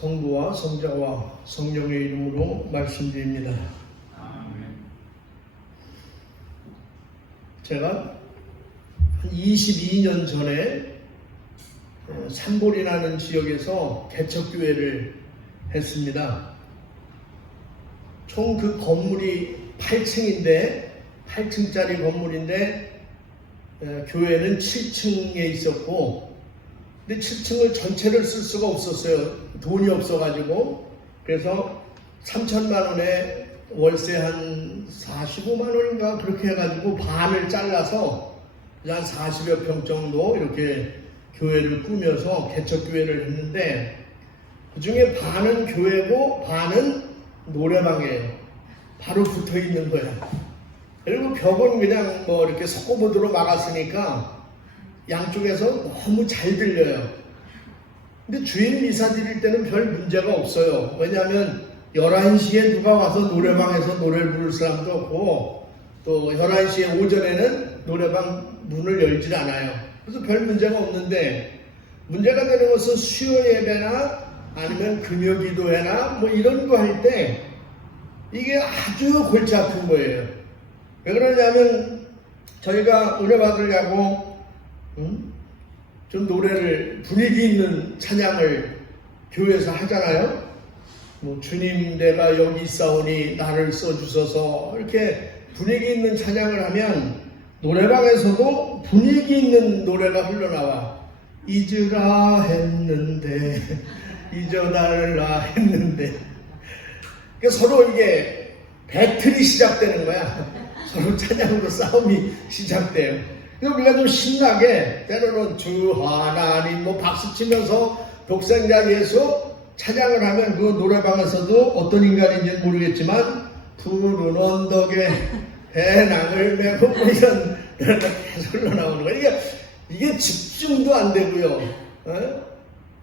성부와 성자와 성령의 이름으로 말씀드립니다. 제가 22년 전에 산볼이라는 지역에서 개척교회를 했습니다. 총 그 건물이 8층짜리 건물인데 교회는 7층에 있었고, 근데 7층을 전체를 쓸 수가 없었어요. 돈이 없어가지고. 그래서 3천만 원에 월세 한 45만 원인가 그렇게 해가지고 반을 잘라서 한 40여 평 정도 이렇게 교회를 꾸며서 개척교회를 했는데, 그 중에 반은 교회고 반은 노래방이에요. 바로 붙어 있는 거야. 그리고 벽은 그냥 뭐 이렇게 석고보드로 막았으니까 양쪽에서 너무 잘 들려요. 근데 주일 미사 드릴 때는 별 문제가 없어요. 왜냐하면 11시에 누가 와서 노래방에서 노래를 부를 사람도 없고, 또 11시에 오전에는 노래방 문을 열질 않아요. 그래서 별 문제가 없는데, 문제가 되는 것은 수요 예배나 아니면 금요 기도회나 뭐 이런 거 할 때 이게 아주 골치 아픈 거예요. 왜 그러냐면 저희가 은혜 받으려고 좀 노래를 분위기 있는 찬양을 교회에서 하잖아요. 뭐 주님 내가 여기 있사오니 나를 써주소서, 이렇게 분위기 있는 찬양을 하면 노래방에서도 분위기 있는 노래가 흘러나와. 잊으라 했는데 잊어달라 했는데, 그러니까 서로 이게 배틀이 시작되는 거야. 서로 찬양으로 싸움이 시작돼요. 그래서 우리가 좀 신나게 때로는 주 하나님 뭐 박수 치면서 독생자 예수 찬양을 하면 그 노래방에서도 어떤 인간인지는 모르겠지만 푸른 언덕에 배낭을 메고 이런 노래가 계속 흘러나오는 거예요. 이게 집중도 안 되고요.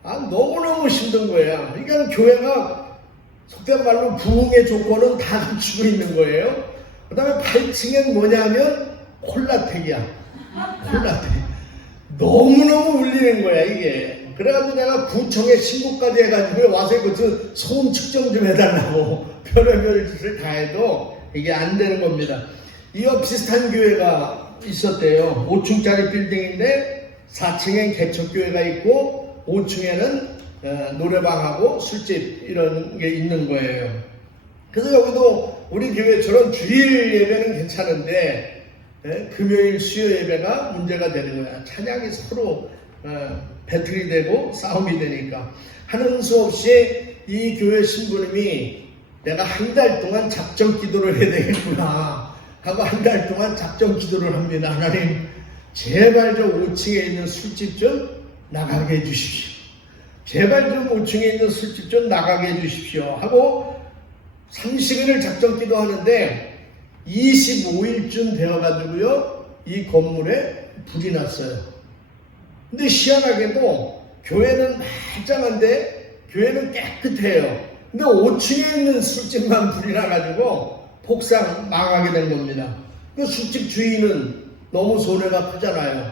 너무너무 힘든 거야. 그러니까 교회가 속된 말로 부흥의 조건은 다 갖추고 있는 거예요. 그 다음에 8층엔 뭐냐면 콜라텍이야. 콜라텍. 너무너무 울리는 거야, 이게. 그래가지고 내가 구청에 신고까지 해가지고 와서 그 소음 측정 좀 해달라고 별의별 짓을 다 해도 이게 안 되는 겁니다. 이와 비슷한 교회가 있었대요. 5층짜리 빌딩인데 4층엔 개척교회가 있고 5층에는 노래방하고 술집 이런 게 있는 거예요. 그래서 여기도 우리 교회처럼 주일 예배는 괜찮은데 금요일 수요 예배가 문제가 되는 거야. 찬양이 서로 배틀이 되고 싸움이 되니까. 하는 수 없이 이 교회 신부님이 내가 한 달 동안 작정 기도를 해야 되겠구나 하고 한 달 동안 작정 기도를 합니다. 하나님 제발 저 5층에 있는 술집 좀 나가게 해주십시오. 제발 좀 5층에 있는 술집 좀 나가게 해주십시오 하고 30일을 작정 기도하는데 25일쯤 되어가지고요, 이 건물에 불이 났어요. 근데 희한하게도 교회는 말짱한데 교회는 깨끗해요. 근데 5층에 있는 술집만 불이 나가지고 폭삭 망하게 된 겁니다. 그 술집 주인은 너무 손해가 크잖아요.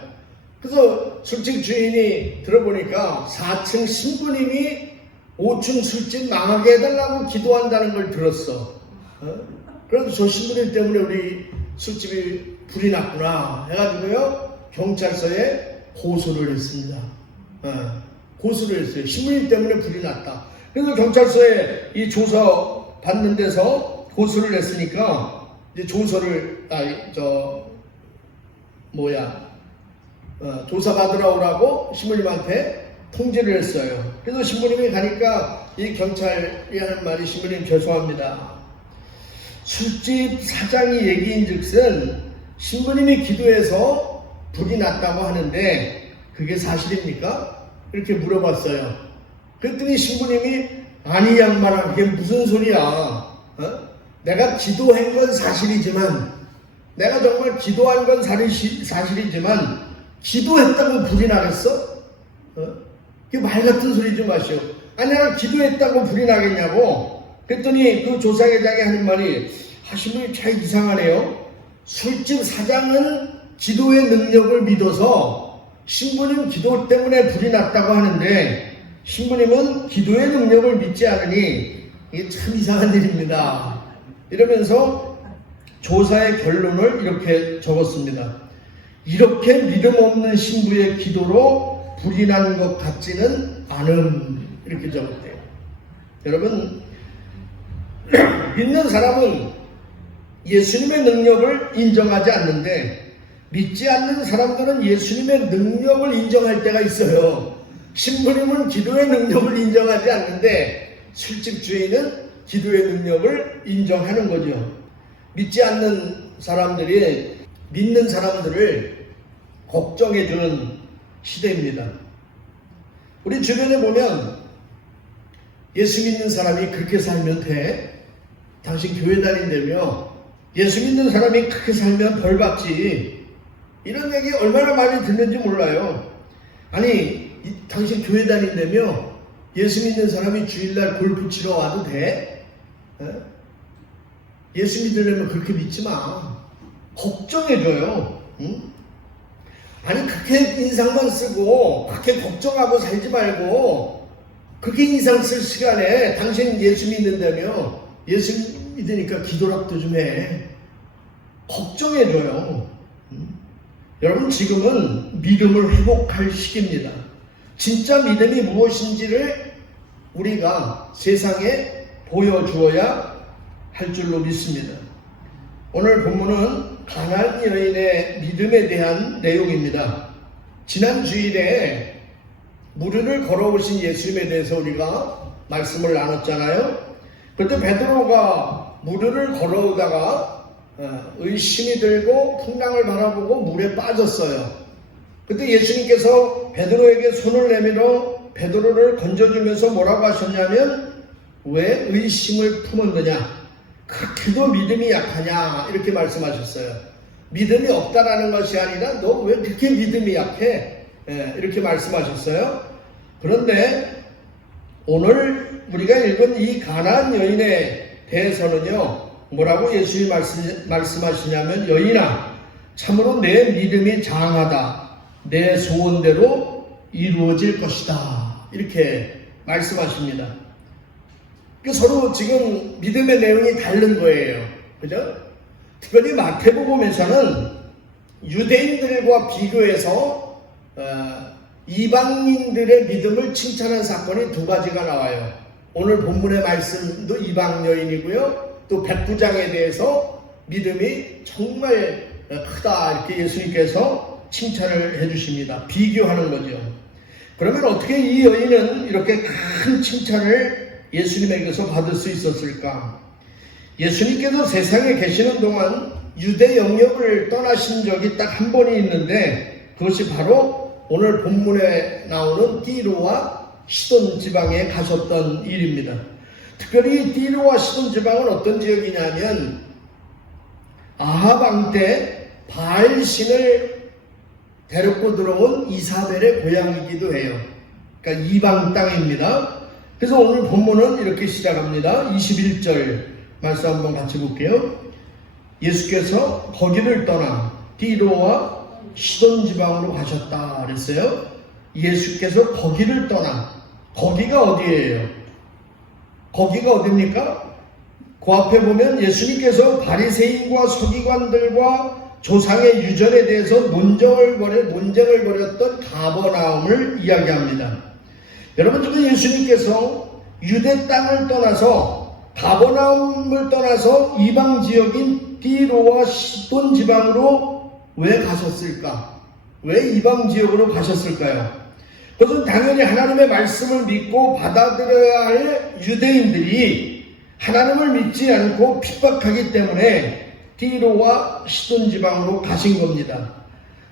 그래서 술집 주인이 들어보니까 4층 신부님이 5층 술집 망하게 해달라고 기도한다는 걸 들었어. 그래서 저 신부님 때문에 우리 술집이 불이 났구나 해가지고요, 경찰서에 고소를 했습니다. 고소를 했어요. 신부님 때문에 불이 났다. 그래서 경찰서에 이 조사 받는 데서 고소를 했으니까 이제 조서를 조사 받으러 오라고 신부님한테 통지를 했어요. 그래서 신부님이 가니까 이 경찰이 하는 말이, 신부님 죄송합니다. 술집 사장이 얘기인 즉슨 신부님이 기도해서 불이 났다고 하는데 그게 사실입니까? 이렇게 물어봤어요. 그랬더니 신부님이 아니 양반아, 그게 무슨 소리야. 내가 기도한 건 사실이지만, 내가 정말 기도한 건 사실이지만 기도했다고 불이 나겠어? 그게 말 같은 소리 좀 마시오. 아니 내가 기도했다고 불이 나겠냐고. 그랬더니 그 조사회장이 하는 말이, 신부님 참 이상하네요. 술집 사장은 기도의 능력을 믿어서 신부님 기도 때문에 불이 났다고 하는데 신부님은 기도의 능력을 믿지 않으니 이게 참 이상한 일입니다. 이러면서 조사의 결론을 이렇게 적었습니다. 이렇게 믿음 없는 신부의 기도로 불이 난 것 같지는 않음, 이렇게 적었대요. 여러분, 믿는 사람은 예수님의 능력을 인정하지 않는데 믿지 않는 사람들은 예수님의 능력을 인정할 때가 있어요. 신부님은 기도의 능력을 인정하지 않는데 실직주의는 기도의 능력을 인정하는 거죠. 믿지 않는 사람들이 믿는 사람들을 걱정해주는 시대입니다. 우리 주변에 보면 예수 믿는 사람이 그렇게 살면 돼? 당신 교회 다닌다며? 예수 믿는 사람이 그렇게 살면 벌 받지? 이런 얘기 얼마나 많이 듣는지 몰라요. 아니, 당신 교회 다닌다며? 예수 믿는 사람이 주일날 골프 치러 와도 돼? 예수 믿으려면 그렇게 믿지 마. 걱정해줘요. 응? 아니, 그렇게 인상만 쓰고 그렇게 걱정하고 살지 말고 그렇게 인상 쓸 시간에 당신 예수 믿는다며? 예수 믿으니까 기도락도 좀 해. 걱정해줘요. 응? 여러분, 지금은 믿음을 회복할 시기입니다. 진짜 믿음이 무엇인지를 우리가 세상에 보여주어야 할 줄로 믿습니다. 오늘 본문은 가나안 여인의 믿음에 대한 내용입니다. 지난 주일에 무리를 걸어오신 예수님에 대해서 우리가 말씀을 나눴잖아요. 그때 베드로가 무리를 걸어오다가 의심이 들고 풍랑을 바라보고 물에 빠졌어요. 그때 예수님께서 베드로에게 손을 내밀어 베드로를 건져주면서 뭐라고 하셨냐면, 왜 의심을 품었느냐? 그렇게도 믿음이 약하냐? 이렇게 말씀하셨어요. 믿음이 없다라는 것이 아니라 너 왜 그렇게 믿음이 약해? 이렇게 말씀하셨어요. 그런데 오늘 우리가 읽은 이 가나안 여인에 대해서는요, 뭐라고 예수님이 말씀하시냐면, 여인아, 참으로 내 믿음이 장하다. 내 소원대로 이루어질 것이다. 이렇게 말씀하십니다. 서로 지금 믿음의 내용이 다른 거예요. 그죠? 특별히 마태복음에서는 유대인들과 비교해서 이방인들의 믿음을 칭찬한 사건이 두 가지가 나와요. 오늘 본문의 말씀도 이방 여인이고요. 또 백부장에 대해서 믿음이 정말 크다, 이렇게 예수님께서 칭찬을 해주십니다. 비교하는 거죠. 그러면 어떻게 이 여인은 이렇게 큰 칭찬을 예수님에게서 받을 수 있었을까? 예수님께서 세상에 계시는 동안 유대 영역을 떠나신 적이 딱 한 번이 있는데, 그것이 바로 오늘 본문에 나오는 띠로와 시돈 지방에 가셨던 일입니다. 특별히 띠로와 시돈 지방은 어떤 지역이냐면 아합 왕 때 바알신을 데리고 들어온 이사벨의 고향이기도 해요. 그러니까 이방 땅입니다. 그래서 오늘 본문은 이렇게 시작합니다. 21절 말씀 한번 같이 볼게요. 예수께서 거기를 떠나 띠로와 시돈 지방으로 가셨다 그랬어요. 예수께서 거기를 떠나, 거기가 어디예요? 거기가 어디입니까? 그 앞에 보면 예수님께서 바리새인과 서기관들과 조상의 유전에 대해서 논쟁을 벌였던 가버나움을 이야기합니다. 여러분, 지금 예수님께서 유대 땅을 떠나서 가버나움을 떠나서 이방 지역인 띠로와 시돈 지방으로 왜 가셨을까? 왜 이방 지역으로 가셨을까요? 그것은 당연히 하나님의 말씀을 믿고 받아들여야 할 유대인들이 하나님을 믿지 않고 핍박하기 때문에 띠로와 시돈 지방으로 가신 겁니다.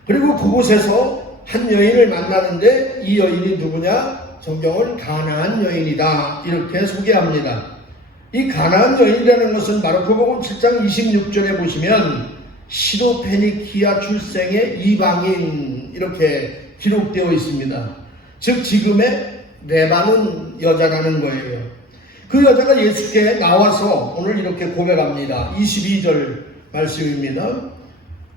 그리고 그곳에서 한 여인을 만나는데, 이 여인이 누구냐? 성경은 가나안 여인이다, 이렇게 소개합니다. 이 가나안 여인이라는 것은 마르코복음 7장 26절에 보시면 시로페니키아 출생의 이방인, 이렇게 기록되어 있습니다. 즉 지금의 레바논 여자라는 거예요. 그 여자가 예수께 나와서 오늘 이렇게 고백합니다. 22절 말씀입니다.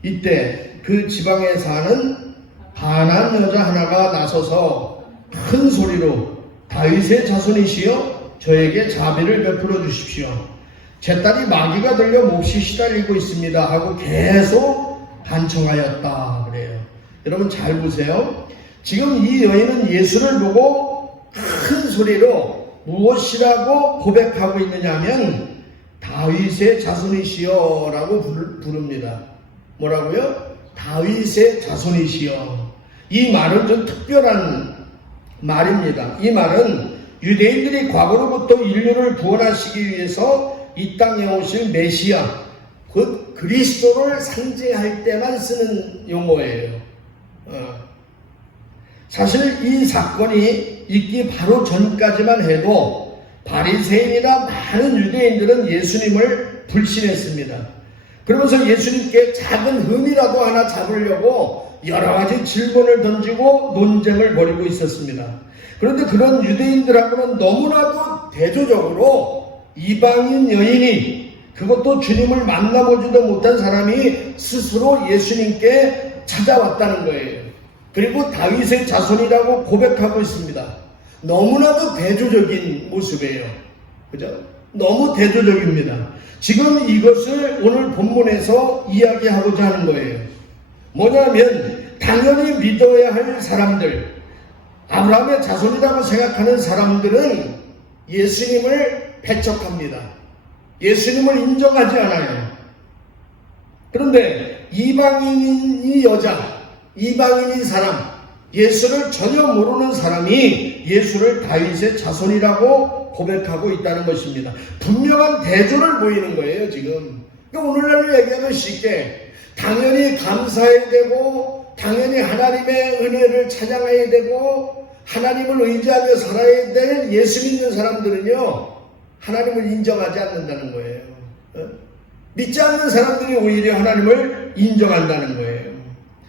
이때 그 지방에 사는 가나안 여자 하나가 나서서 큰 소리로 다윗의 자손이시여 저에게 자비를 베풀어 주십시오. 제 딸이 마귀가 들려 몹시 시달리고 있습니다 하고 계속 간청하였다 그래요. 여러분 잘 보세요. 지금 이 여인은 예수를 보고 큰 소리로 무엇이라고 고백하고 있느냐 하면 다윗의 자손이시여 라고 부릅니다. 뭐라고요? 다윗의 자손이시여. 이 말은 좀 특별한 말입니다. 이 말은 유대인들이 과거로부터 인류를 구원하시기 위해서 이 땅에 오실 메시아, 곧 그리스도를 상징할 때만 쓰는 용어예요. 사실 이 사건이 있기 바로 전까지만 해도 바리새인이나 많은 유대인들은 예수님을 불신했습니다. 그러면서 예수님께 작은 흠이라도 하나 잡으려고 여러 가지 질문을 던지고 논쟁을 벌이고 있었습니다. 그런데 그런 유대인들하고는 너무나도 대조적으로 이방인 여인이, 그것도 주님을 만나보지도 못한 사람이 스스로 예수님께 찾아왔다는 거예요. 그리고 다윗의 자손이라고 고백하고 있습니다. 너무나도 대조적인 모습이에요. 그죠? 너무 대조적입니다. 지금 이것을 오늘 본문에서 이야기하고자 하는 거예요. 뭐냐면 당연히 믿어야 할 사람들, 아브라함의 자손이라고 생각하는 사람들은 예수님을 배척합니다. 예수님을 인정하지 않아요. 그런데 이방인이 여자, 이방인인 사람, 예수를 전혀 모르는 사람이 예수를 다윗의 자손이라고 고백하고 있다는 것입니다. 분명한 대조를 보이는 거예요, 지금. 그러니까 오늘날로 얘기하면 쉽게 당연히 감사해야 되고, 당연히 하나님의 은혜를 찬양해야 되고, 하나님을 의지하며 살아야 될 예수 믿는 사람들은요, 하나님을 인정하지 않는다는 거예요. 믿지 않는 사람들이 오히려 하나님을 인정한다는 거예요.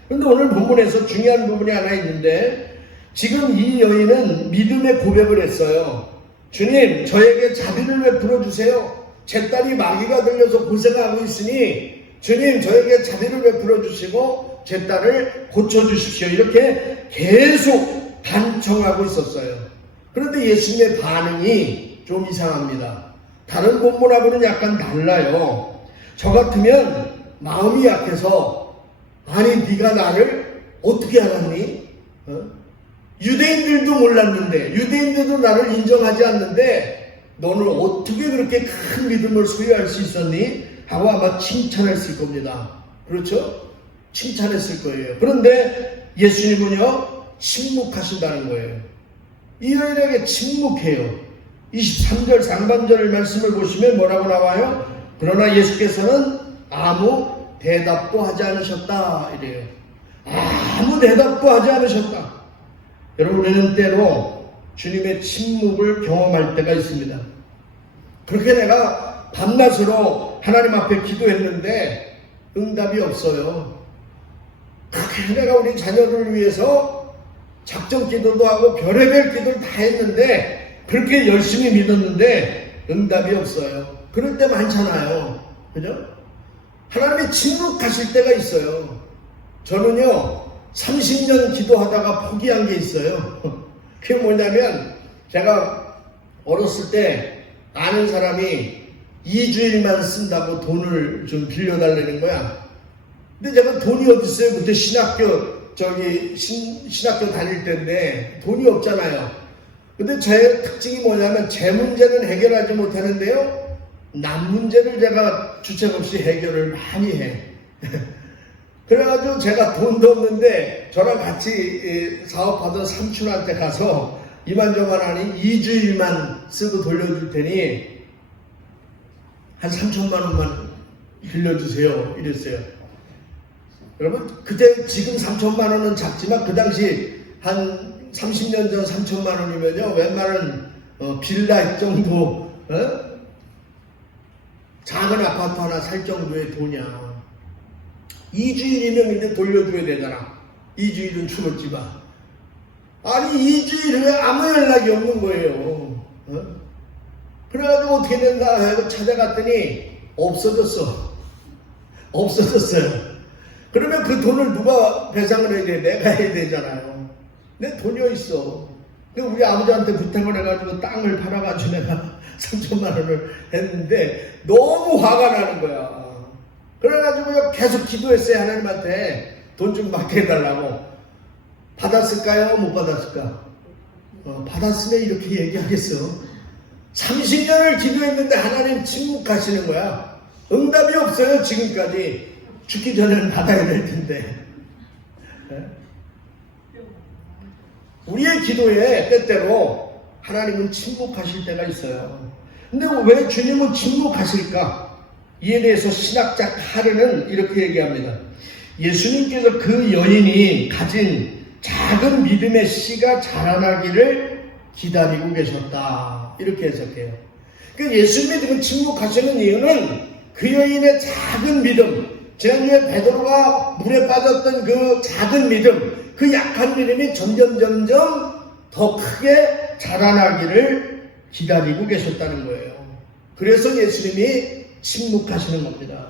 그런데 오늘 본문에서 중요한 부분이 하나 있는데, 지금 이 여인은 믿음의 고백을 했어요. 주님, 저에게 자비를 베풀어 주세요. 제 딸이 마귀가 들려서 고생하고 있으니 주님, 저에게 자비를 베풀어 주시고 제 딸을 고쳐주십시오. 이렇게 계속 간청하고 있었어요. 그런데 예수님의 반응이 좀 이상합니다. 다른 본문하고는 약간 달라요. 저 같으면 마음이 약해서, 아니 네가 나를 어떻게 알았니? 유대인들도 몰랐는데, 유대인들도 나를 인정하지 않는데 너는 어떻게 그렇게 큰 믿음을 소유할 수 있었니? 하고 아마 칭찬했을 겁니다. 그렇죠? 칭찬했을 거예요. 그런데 예수님은요, 침묵하신다는 거예요. 이 여인에게 침묵해요. 23절 상반절 말씀을 보시면 뭐라고 나와요? 그러나 예수께서는 아무 대답도 하지 않으셨다 이래요. 아무 대답도 하지 않으셨다. 여러분, 우리는 때로 주님의 침묵을 경험할 때가 있습니다. 그렇게 내가 밤낮으로 하나님 앞에 기도했는데 응답이 없어요. 그렇게 내가 우리 자녀를 위해서 작정 기도도 하고 별의별 기도를 다 했는데, 그렇게 열심히 믿었는데 응답이 없어요. 그럴 때 많잖아요. 그죠? 하나님이 침묵하실 때가 있어요. 저는요, 30년 기도하다가 포기한 게 있어요. 그게 뭐냐면, 제가 어렸을 때 아는 사람이 2주일만 쓴다고 돈을 좀 빌려달라는 거야. 근데 제가 돈이 어디 있어요? 그때 신학교 다닐 때인데 돈이 없잖아요. 근데 제 특징이 뭐냐면, 제 문제는 해결하지 못하는데요, 남 문제를 제가 주책 없이 해결을 많이 해. 그래가지고 제가 돈도 없는데 저랑 같이 사업하던 삼촌한테 가서 이만저만 하니 2주일만 쓰고 돌려줄 테니 한 3천만 원만 빌려주세요 이랬어요. 여러분, 그때 지금 3천만 원은 작지만 그 당시 한 30년 전 3천만 원이면요, 웬만한 빌라 정도, 작은 아파트 하나 살 정도의 돈이야. 2주일이면 이제 돌려줘야 되잖아. 2주일은 죽었지 마. 아니 2주일에 아무 연락이 없는 거예요. 그래가지고 어떻게 된다 해서 찾아갔더니 없어졌어요. 그러면 그 돈을 누가 배상을 해야 돼? 내가 해야 되잖아요. 내 돈이 어딨어. 근데 우리 아버지한테 부탁을 해가지고 땅을 팔아가지고 내가 3천만 원을 했는데 너무 화가 나는 거야. 그래가지고 계속 기도했어요. 하나님한테 돈 좀 받게 해달라고. 받았을까요? 못 받았을까? 받았으면 이렇게 얘기하겠어. 30년을 기도했는데 하나님 침묵하시는 거야. 응답이 없어요. 지금까지. 죽기 전에는 받아야 될 텐데. 우리의 기도에 때때로 하나님은 침묵하실 때가 있어요. 근데 왜 주님은 침묵하실까? 이에 대해서 신학자 카르는 이렇게 얘기합니다. 예수님께서 그 여인이 가진 작은 믿음의 씨가 자라나기를 기다리고 계셨다. 이렇게 해석해요. 그러니까 예수님이 지금 침묵하시는 이유는 그 여인의 작은 믿음, 지난주에 베드로가 물에 빠졌던 그 작은 믿음, 그 약한 믿음이 점점 더 크게 자라나기를 기다리고 계셨다는 거예요. 그래서 예수님이 침묵하시는 겁니다.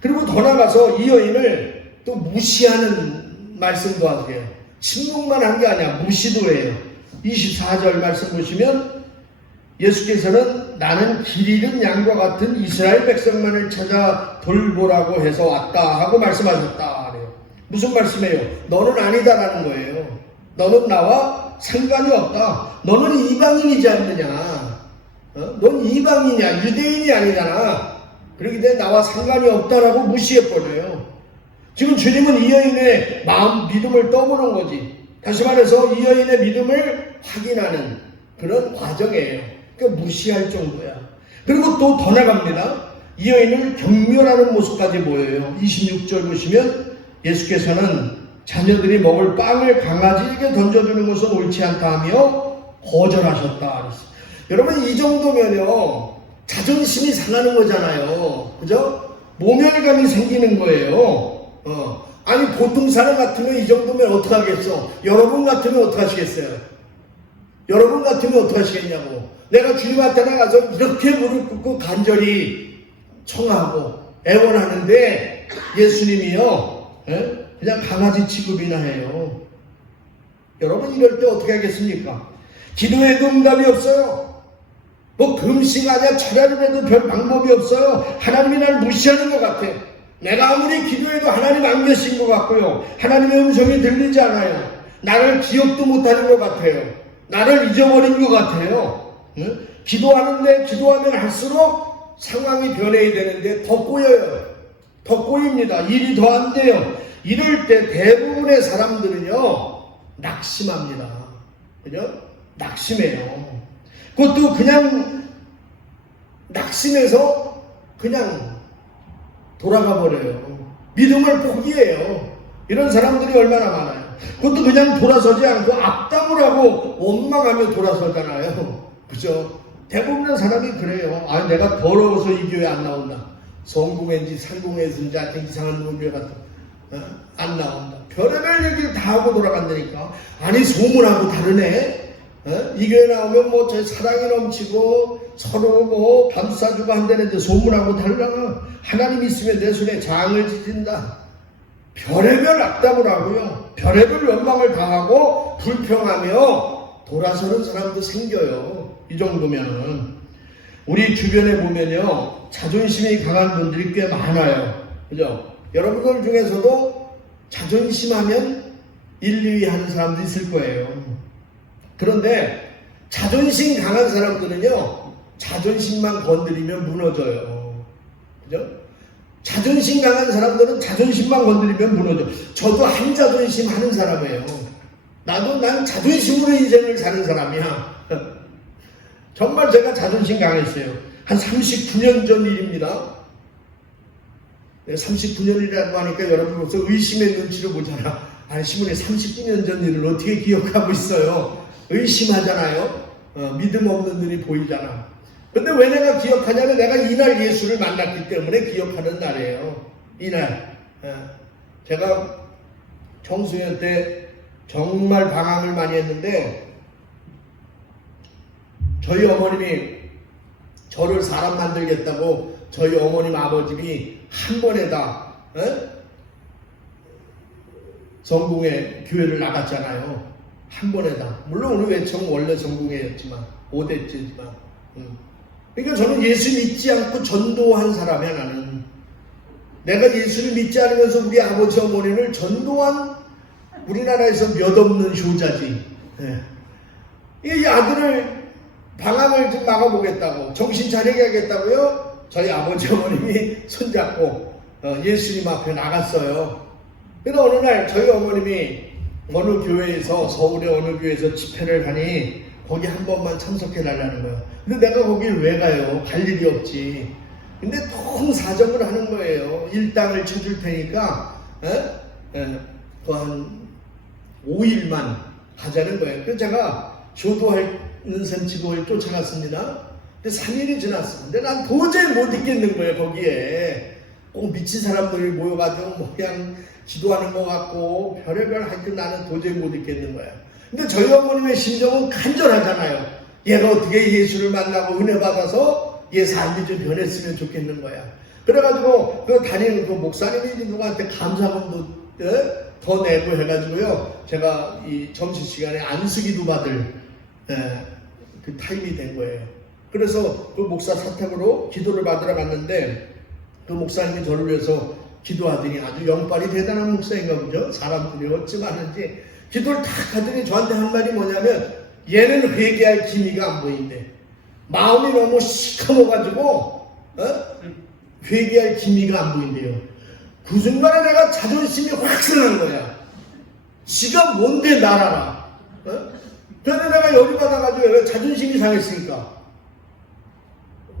그리고 더 나가서 이 여인을 또 무시하는 말씀도 하세요. 침묵만 한 게 아니야. 무시도 해요. 24절 말씀 보시면 예수께서는 나는 길 잃은 양과 같은 이스라엘 백성만을 찾아 돌보라고 해서 왔다 하고 말씀하셨다. 무슨 말씀이에요? 너는 아니다라는 거예요. 너는 나와 상관이 없다. 너는 이방인이지 않느냐. 넌 이방인이야. 유대인이 아니잖아. 그렇기 때문에 나와 상관이 없다라고 무시해버려요. 지금 주님은 이 여인의 마음, 믿음을 떠보는 거지. 다시 말해서 이 여인의 믿음을 확인하는 그런 과정이에요. 그러니까 무시할 정도야. 그리고 또 더 나갑니다. 이 여인을 경멸하는 모습까지 보여요. 26절 보시면 예수께서는 자녀들이 먹을 빵을 강아지에게 던져주는 것은 옳지 않다 하며 거절하셨다. 여러분 이 정도면요 자존심이 상하는 거잖아요. 그죠? 모멸감이 생기는 거예요. 아니 보통 사람 같으면 이 정도면 어떡하겠어? 여러분 같으면 어떡하시겠어요? 여러분 같으면 어떡하시겠냐고. 내가 주님한테 나가서 이렇게 무릎 꿇고 간절히 청하고 애원하는데 예수님이요 그냥 강아지 취급이나 해요. 여러분 이럴 때 어떻게 하겠습니까? 기도해도 응답이 없어요. 뭐 금식하냐 철야를 해도 별 방법이 없어요. 하나님이 날 무시하는 것 같아. 내가 아무리 기도해도 하나님 안 계신 것 같고요. 하나님의 음성이 들리지 않아요. 나를 기억도 못하는 것 같아요. 나를 잊어버린 것 같아요. 응? 기도하면 할수록 상황이 변해야 되는데 더 꼬여요. 더 꼬입니다. 일이 더 안 돼요. 이럴 때 대부분의 사람들은요 낙심합니다. 그죠? 낙심해요. 그것도 그냥 낙심해서 그냥 돌아가 버려요. 믿음을 포기해요. 이런 사람들이 얼마나 많아요. 그것도 그냥 돌아서지 않고 악담을 하고 원망하며 돌아서잖아요. 그죠? 대부분의 사람이 그래요. 아, 내가 더러워서 이 교회 안 나온다. 성공했는지 상공했는지 하여튼 이상한 놈들 같은 안 나온다. 별의별 얘기를 다 하고 돌아간다니까. 아니 소문하고 다르네. 이 교회 나오면 뭐 저 사랑이 넘치고 서로 뭐 감싸주고 한다는데 소문하고 달라. 하나님 있으면 내 손에 장을 지진다. 별의별 악담을 하고요. 별의별 원망을 당하고 불평하며 돌아서는 사람도 생겨요. 이 정도면은. 우리 주변에 보면요. 자존심이 강한 분들이 꽤 많아요. 그죠? 여러분들 중에서도 자존심하면 1, 2위 하는 사람도 있을 거예요. 그런데 자존심 강한 사람들은요. 자존심만 건드리면 무너져요. 그죠? 자존심 강한 사람들은 자존심만 건드리면 무너져. 저도 한 자존심 하는 사람이에요. 난 자존심으로 인생을 사는 사람이야. 정말 제가 자존심 강했어요. 한 39년 전 일입니다. 39년이라고 하니까 여러분 벌써 의심의 눈치를 보잖아. 아니 신문에 39년 전 일을 어떻게 기억하고 있어요. 의심하잖아요. 믿음 없는 눈이 보이잖아. 근데 왜 내가 기억하냐면 내가 이날 예수를 만났기 때문에 기억하는 날이에요. 이날. 제가 청소년 때 정말 방황을 많이 했는데 저희 어머님이 저를 사람 만들겠다고 저희 어머님 아버님이 한 번에 다 성공의 교회를 나갔잖아요. 한 번에 다. 물론 우리 외청 원래 전공회였지만 5대째지만 그러니까 저는 예수 믿지 않고 전도한 사람이야. 나는 내가 예수를 믿지 않으면서 우리 아버지 어머니를 전도한 우리나라에서 몇 없는 효자지. 이 아들을 방황을 좀 막아보겠다고 정신 차리게 하겠다고요. 저희 아버지 어머님이 손잡고 예수님 앞에 나갔어요. 그래서 어느 날 저희 어머님이 어느 교회에서 서울의 어느 교회에서 집회를 하니 거기 한 번만 참석해 달라는 거예요. 근데 내가 거길 왜 가요? 갈 일이 없지. 근데 너무 사정을 하는 거예요. 일당을 쳐줄 테니까 그 한 5일만 가자는 거예요. 그래서 제가 교도하는 셈 치고 쫓아갔습니다. 근데 3일이 지났어. 근데 난 도저히 못 있겠는 거예요. 거기에 꼭 미친 사람들이 모여가지고 뭐 그냥 기도하는 것 같고 별의별 하여튼 나는 도저히 못 있겠는 거야. 근데 저희 어머님의 심정은 간절하잖아요. 얘가 어떻게 예수를 만나고 은혜 받아서 얘 삶이 좀 변했으면 좋겠는 거야. 그래가지고 그 다니는 그 목사님이 누구한테 감사금도 더 내고 해가지고요. 제가 이 점심시간에 안수기도 받을 그 타임이 된 거예요. 그래서 그 목사 사택으로 기도를 받으러 갔는데 그 목사님이 저를 위해서 기도하더니 아주 영빨이 대단한 목사인가 보죠. 사람들이 어찌 많은지 기도를 탁 하더니 저한테 한 말이 뭐냐면 얘는 회개할 기미가 안 보인대. 마음이 너무 시커머가지고 회개할 기미가 안 보인대요. 그 순간에 내가 자존심이 확 상한 거야. 지가 뭔데 날아라. 그런데 내가 열이 받아가지고 자존심이 상했으니까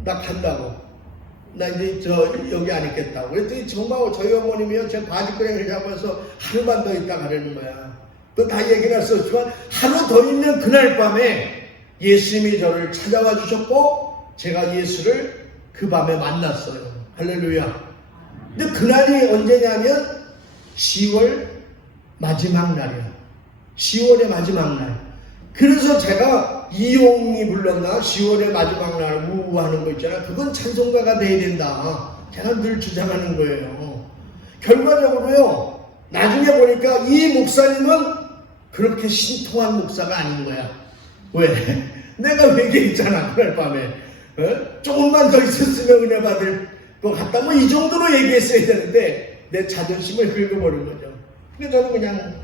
나 간다고. 나 이제 여기 안 있겠다고. 그랬더니 정말 저희 어머님이요. 제 바지끄레기를 잡아서 하루만 더 있다 가려는 거야. 또 다 얘기를 했었지만 하루 더 있는 그날 밤에 예수님이 저를 찾아와 주셨고 제가 예수를 그 밤에 만났어요. 할렐루야. 근데 그날이 언제냐면 10월 마지막 날이야. 10월의 마지막 날. 그래서 제가 이용이 불렀나 10월의 마지막 날 우하는 거 있잖아. 그건 찬송가가 돼야 된다. 제가 늘 주장하는 거예요. 결과적으로요. 나중에 보니까 이 목사님은 그렇게 신통한 목사가 아닌 거야. 왜? 내가 회개했잖아 그날 밤에. 조금만 더 있었으면 은혜 받을 것 같다. 뭐 이 정도로 얘기했어야 되는데 내 자존심을 긁어버린 거죠. 근데 저는 그냥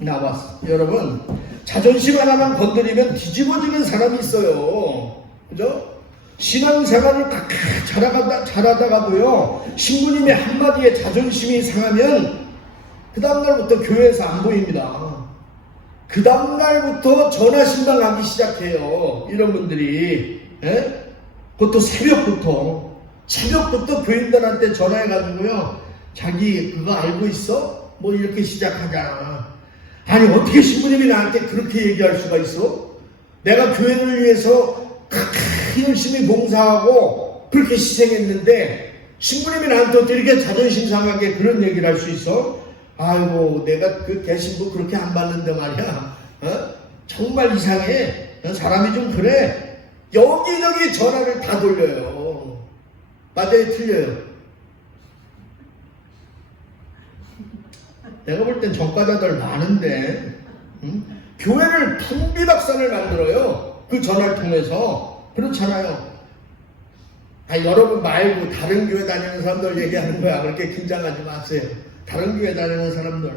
나왔어. 여러분 자존심 하나만 건드리면 뒤집어지는 사람이 있어요. 그죠? 신앙생활을 다 잘하다가도요. 신부님의 한마디에 자존심이 상하면 그 다음날부터 교회에서 안 보입니다. 그 다음날부터 전화신방하기 시작해요. 이런 분들이. 그것도 새벽부터 교인들한테 전화해가지고요. 자기 그거 알고 있어? 뭐 이렇게 시작하잖아. 아니 어떻게 신부님이 나한테 그렇게 얘기할 수가 있어? 내가 교회를 위해서 그렇게 열심히 봉사하고 그렇게 희생했는데 신부님이 나한테 어떻게 이렇게 자존심 상하게 그런 얘기를 할 수 있어? 아이고 내가 그 개신부 그렇게 안 받는데 말이야. 정말 이상해. 사람이 좀 그래. 여기저기 전화를 다 돌려요. 맞아요? 틀려요? 내가 볼 땐 전과자들 많은데 교회를 풍비박산을 만들어요. 그 전화를 통해서. 그렇잖아요. 여러분 말고 다른 교회 다니는 사람들 얘기하는 거야. 그렇게 긴장하지 마세요. 다른 교회 다니는 사람들.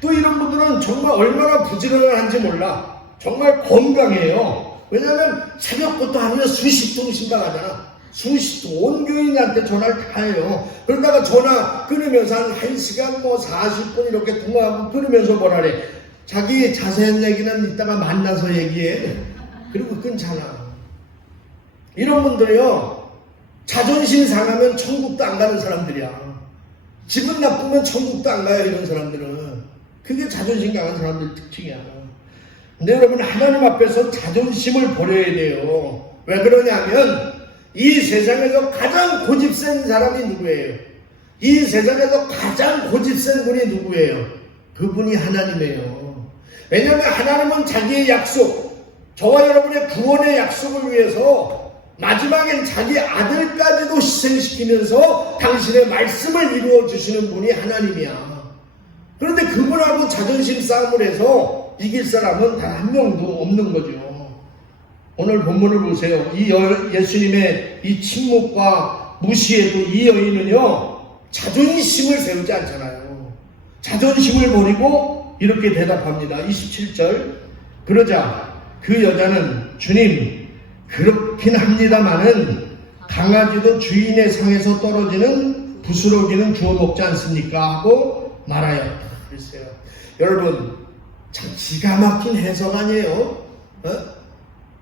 또 이런 분들은 정말 얼마나 부지런한지 몰라. 정말 건강해요. 왜냐하면 새벽부터 하루에 수십 통 신방하잖아. 수십 통. 온 교인한테 전화를 다 해요. 그러다가 전화 끊으면서 한 1시간 뭐 40분 이렇게 통화하고 끊으면서 뭐라래. 자기 자세한 얘기는 이따가 만나서 얘기해. 그리고 끊잖아. 이런 분들이요. 자존심 상하면 천국도 안 가는 사람들이야. 기분 나쁘면 천국도 안 가요. 이런 사람들은. 그게 자존심 강한 사람들 특징이야. 근데 여러분 하나님 앞에서 자존심을 버려야 돼요. 왜 그러냐면 이 세상에서 가장 고집센 사람이 누구예요? 이 세상에서 가장 고집센 분이 누구예요? 그분이 하나님이에요. 왜냐하면 하나님은 자기의 약속, 저와 여러분의 구원의 약속을 위해서 마지막엔 자기 아들까지도 희생시키면서 당신의 말씀을 이루어 주시는 분이 하나님이야. 그런데 그분하고 자존심 싸움을 해서 이길 사람은 단 한 명도 없는 거죠. 오늘 본문을 보세요. 이 예수님의 이 침묵과 무시에도 이 여인은요, 자존심을 세우지 않잖아요. 자존심을 버리고 이렇게 대답합니다. 27절. 그러자 그 여자는 주님, 그렇긴 합니다마는 강아지도 주인의 상에서 떨어지는 부스러기는 주워 먹지 않습니까? 하고 말하였다. 글쎄요. 여러분, 참 기가 막힌 해석 아니에요?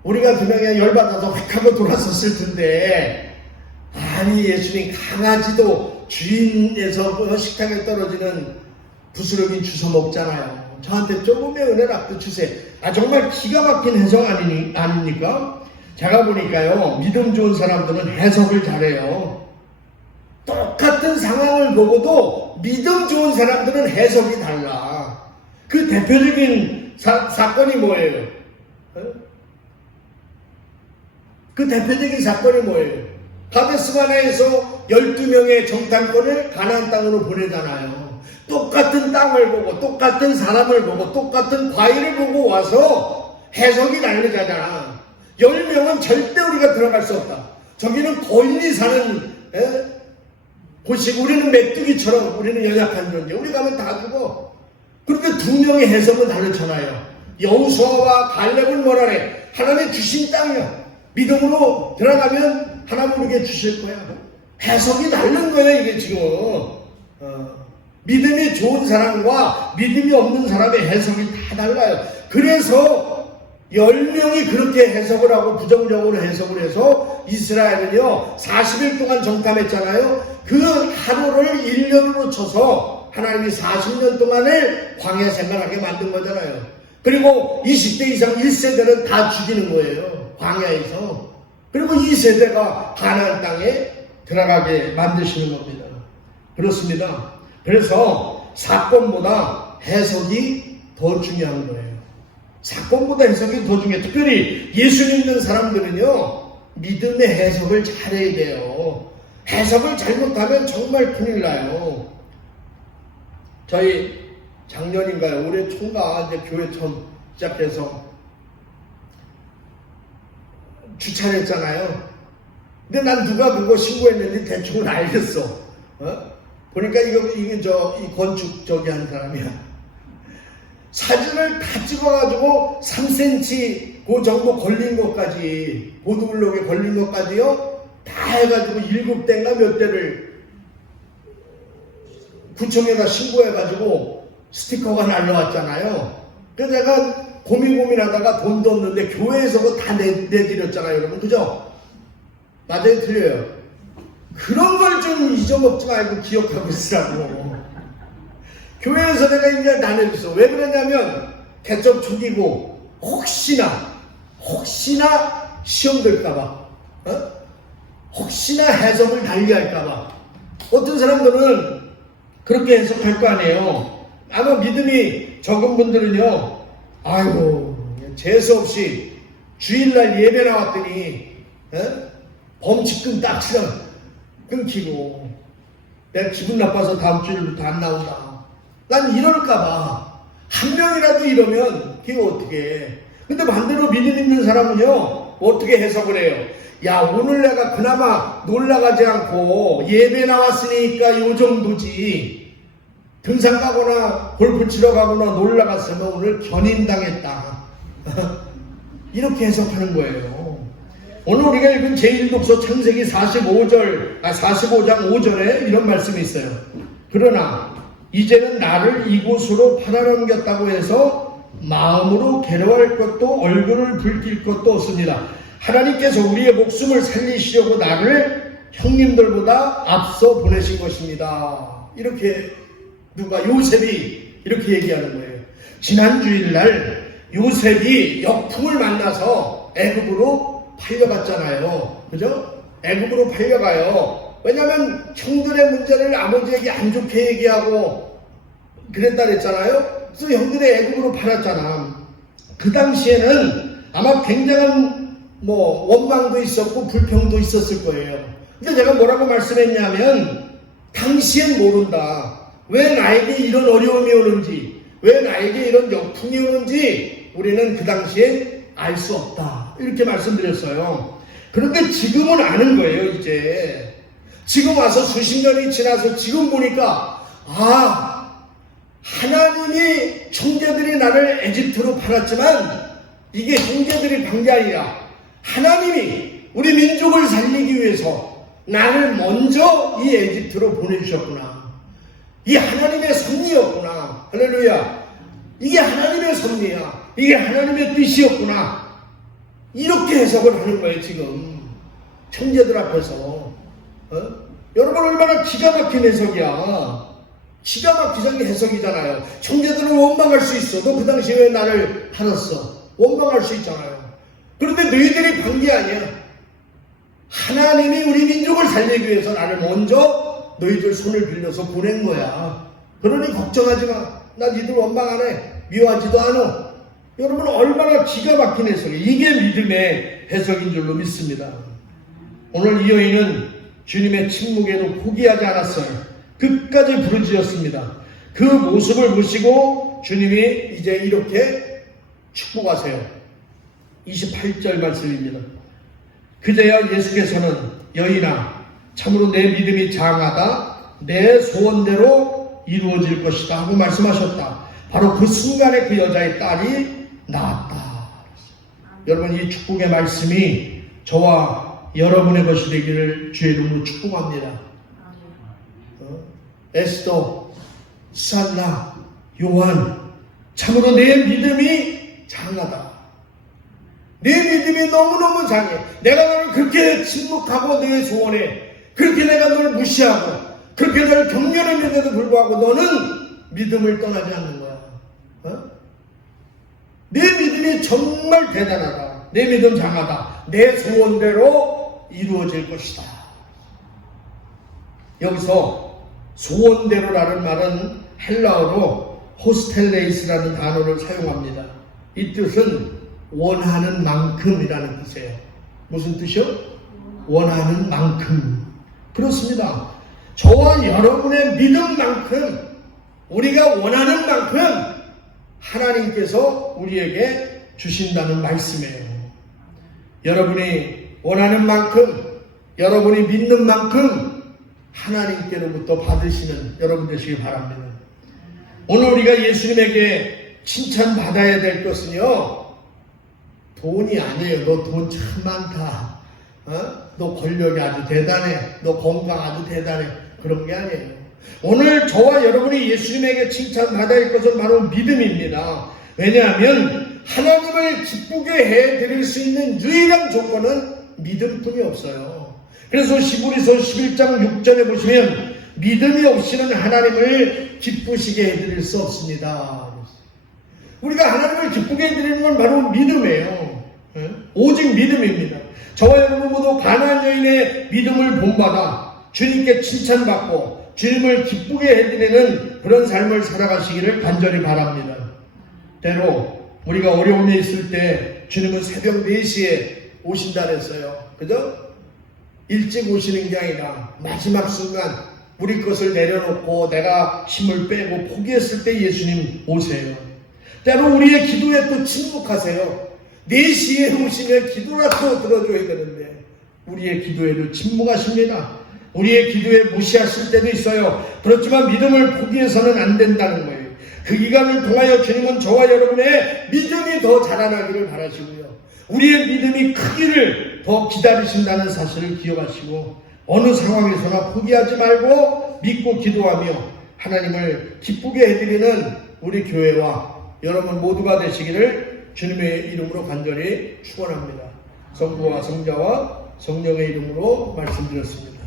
우리가 그냥 열받아서 획 하고 돌았었을 텐데, 아니, 예수님 강아지도 주인에서 식탁에 떨어지는 부스러기 주워 먹잖아요. 저한테 조금의 은혜라도 주세요. 정말 기가 막힌 해석 아닙니까? 제가 보니까요, 믿음 좋은 사람들은 해석을 잘해요. 똑같은 상황을 보고도 믿음 좋은 사람들은 해석이 달라. 그 대표적인 사건이 뭐예요? 그 대표적인 사건이 뭐예요? 가데스바네에서 12명의 정탐꾼을 가나안 땅으로 보내잖아요. 똑같은 땅을 보고 똑같은 사람을 보고 똑같은 과일을 보고 와서 해석이 다르잖아. 10명은 절대 우리가 들어갈 수 없다. 저기는 거인이 사는 곳이고 우리는 메뚜기처럼 우리는 연약한 존재. 우리 가면 다 죽어. 그런데 2명의 해석은 다르잖아요. 여호수아와 갈렙은 뭐라래? 하나님 주신 땅이야. 믿음으로 들어가면 하나님 우리에게 주실 거야. 해석이 다른 거야 이게 지금. 믿음이 좋은 사람과 믿음이 없는 사람의 해석이 다 달라요. 그래서 10명이 그렇게 해석을 하고 부정적으로 해석을 해서 이스라엘은요 40일 동안 정탐했잖아요. 그 하루를 1년으로 쳐서 하나님이 40년 동안을 광야 생활하게 만든 거잖아요. 그리고 20대 이상 1세대는 다 죽이는 거예요. 광야에서. 그리고 2세대가 가나안 땅에 들어가게 만드시는 겁니다. 그렇습니다. 그래서 사건보다 해석이 더 중요한 거예요. 사건보다 해석이 더 중요해요. 특별히 예수 믿는 사람들은요 믿음의 해석을 잘해야 돼요. 해석을 잘못하면 정말 큰일 나요. 저희 작년인가요? 올해 초인가 이제 교회 처음 시작해서 주차했잖아요. 근데 난 누가 그거 신고했는지 대충은 알겠어. 보니까 이게 이 건축 저기 한 사람이야. 사진을 다 찍어가지고 3cm 그 정도 걸린 것까지, 보드블록에 걸린 것까지요, 다 해가지고 7대인가 몇 대를 구청에다 신고해가지고 스티커가 날라왔잖아요. 그래서 내가 고민하다가 돈도 없는데 교회에서 그거 다 내드렸잖아요, 여러분. 그죠? 맞아요, 틀려요? 그런 걸 좀 잊어먹지 말고 기억하고 있으라고. 교회에서 내가 이제 나눠줬어. 왜 그러냐면 개점 초기고 혹시나 시험 될까봐, 혹시나 해석을 달리할까봐. 어떤 사람들은 그렇게 해석할 거 아니에요. 아마 믿음이 적은 분들은요, 아이고 재수 없이 주일날 예배 나왔더니 범칙금 딱지랑 끊기고 내가 기분 나빠서 다음 주일부터 안 나온다. 난 이럴까봐. 한 명이라도 이러면 그게 어떻게 해. 근데 반대로 믿음 있는 사람은요 어떻게 해석을 해요? 야, 오늘 내가 그나마 놀러가지 않고 예배 나왔으니까 요 정도지. 등산 가거나 골프 치러 가거나 놀러 갔으면 오늘 견인당했다. 이렇게 해석하는 거예요. 오늘 우리가 읽은 제1독서 창세기 45장 5절에 이런 말씀이 있어요. 그러나 이제는 나를 이곳으로 팔아넘겼다고 해서 마음으로 괴로워할 것도 얼굴을 붉힐 것도 없습니다. 하나님께서 우리의 목숨을 살리시려고 나를 형님들보다 앞서 보내신 것입니다. 이렇게 누가 요셉이 이렇게 얘기하는 거예요. 지난 주일날 요셉이 역풍을 만나서 애굽으로 팔려갔잖아요. 그죠? 애굽으로 팔려가요. 왜냐하면 형들의 문제를 아버지에게 안 좋게 얘기하고 그랬다 그랬잖아요. 그래서 형들의 애굽으로 팔았잖아. 그 당시에는 아마 굉장한 원망도 있었고 불평도 있었을 거예요. 근데 제가 뭐라고 말씀했냐면 당시엔 모른다. 왜 나에게 이런 어려움이 오는지, 왜 나에게 이런 역풍이 오는지 우리는 그 당시에 알 수 없다. 이렇게 말씀드렸어요. 그런데 지금은 아는 거예요. 이제 지금 와서 수십 년이 지나서 지금 보니까 하나님이 형제들이 나를 에집트로 팔았지만 이게 형제들이 판 게 아니라 하나님이 우리 민족을 살리기 위해서 나를 먼저 이 에집트로 보내주셨구나. 이 하나님의 섭리였구나. 할렐루야. 이게 하나님의 섭리야. 이게 하나님의 뜻이었구나. 이렇게 해석을 하는 거예요. 지금 형제들 앞에서. 여러분 얼마나 기가 막힌 해석이야. 기가 막히는 해석이잖아요. 형제들은 원망할 수 있어. 너 그 당시에 왜 나를 팔았어? 원망할 수 있잖아요. 그런데 너희들이 판 게 아니야. 하나님이 우리 민족을 살리기 위해서 나를 먼저 너희들 손을 빌려서 보낸 거야. 그러니 걱정하지 마. 나 니들 원망 안 해. 미워하지도 않아. 여러분 얼마나 기가 막힌 해석이에요. 이게 믿음의 해석인 줄로 믿습니다. 오늘 이 여인은 주님의 침묵에도 포기하지 않았어요. 끝까지 부르짖었습니다. 그 모습을 보시고 주님이 이제 이렇게 축복하세요. 28절 말씀입니다. 그제야 예수께서는 여인아 참으로 내 믿음이 장하다. 내 소원대로 이루어질 것이다 하고 말씀하셨다. 바로 그 순간에 그 여자의 딸이 나았다. 여러분 이 축복의 말씀이 저와 여러분의 것이 되기를 주의 이름으로 축복합니다. 에스더, 산나, 요한 참으로 내 믿음이 장하다. 내 믿음이 너무너무 장해. 내가 너를 그렇게 침묵하고 내 소원에 그렇게 내가 너를 무시하고 그렇게 너를 격려했는데도 불구하고 너는 믿음을 떠나지 않는 거야. 내 믿음이 정말 대단하다. 내 믿음 장하다. 내 소원대로 이루어질 것이다. 여기서 소원대로라는 말은 헬라어로 호스텔레이스라는 단어를 사용합니다. 이 뜻은 원하는 만큼이라는 뜻이에요. 무슨 뜻이요? 원하는 만큼. 그렇습니다. 저와 여러분의 믿음만큼 우리가 원하는 만큼 하나님께서 우리에게 주신다는 말씀이에요. 여러분이 원하는 만큼, 여러분이 믿는 만큼 하나님께로부터 받으시는 여러분 되시기 바랍니다. 오늘 우리가 예수님에게 칭찬받아야 될 것은요, 돈이 아니에요. 너 돈 참 많다. 너 권력이 아주 대단해. 너 건강 아주 대단해. 그런 게 아니에요. 오늘 저와 여러분이 예수님에게 칭찬받아야 할 것은 바로 믿음입니다. 왜냐하면 하나님을 기쁘게 해드릴 수 있는 유일한 조건은 믿음뿐이 없어요. 그래서 시브리서 11장 6절에 보시면 믿음이 없이는 하나님을 기쁘시게 해드릴 수 없습니다. 우리가 하나님을 기쁘게 해드리는 건 바로 믿음이에요. 오직 믿음입니다. 저와 여러분 모두 가나안 여인의 믿음을 본받아 주님께 칭찬받고 주님을 기쁘게 해드리는 그런 삶을 살아가시기를 간절히 바랍니다. 때로 우리가 어려움에 있을 때 주님은 새벽 4시에 오신다 그랬어요. 그죠? 일찍 오시는 게 아니라 마지막 순간 우리 것을 내려놓고 내가 힘을 빼고 포기했을 때 예수님 오세요. 때로 우리의 기도에 또 침묵하세요. 4시에 오시면 기도라도 들어줘야 되는데 우리의 기도에도 침묵하십니다. 우리의 기도에 무시하실 때도 있어요. 그렇지만 믿음을 포기해서는 안 된다는 거예요. 그 기간을 통하여 주님은 저와 여러분의 믿음이 더 자라나기를 바라시고요. 우리의 믿음이 크기를 더 기다리신다는 사실을 기억하시고 어느 상황에서나 포기하지 말고 믿고 기도하며 하나님을 기쁘게 해드리는 우리 교회와 여러분 모두가 되시기를 주님의 이름으로 간절히 축원합니다. 성부와 성자와 성령의 이름으로 말씀드렸습니다.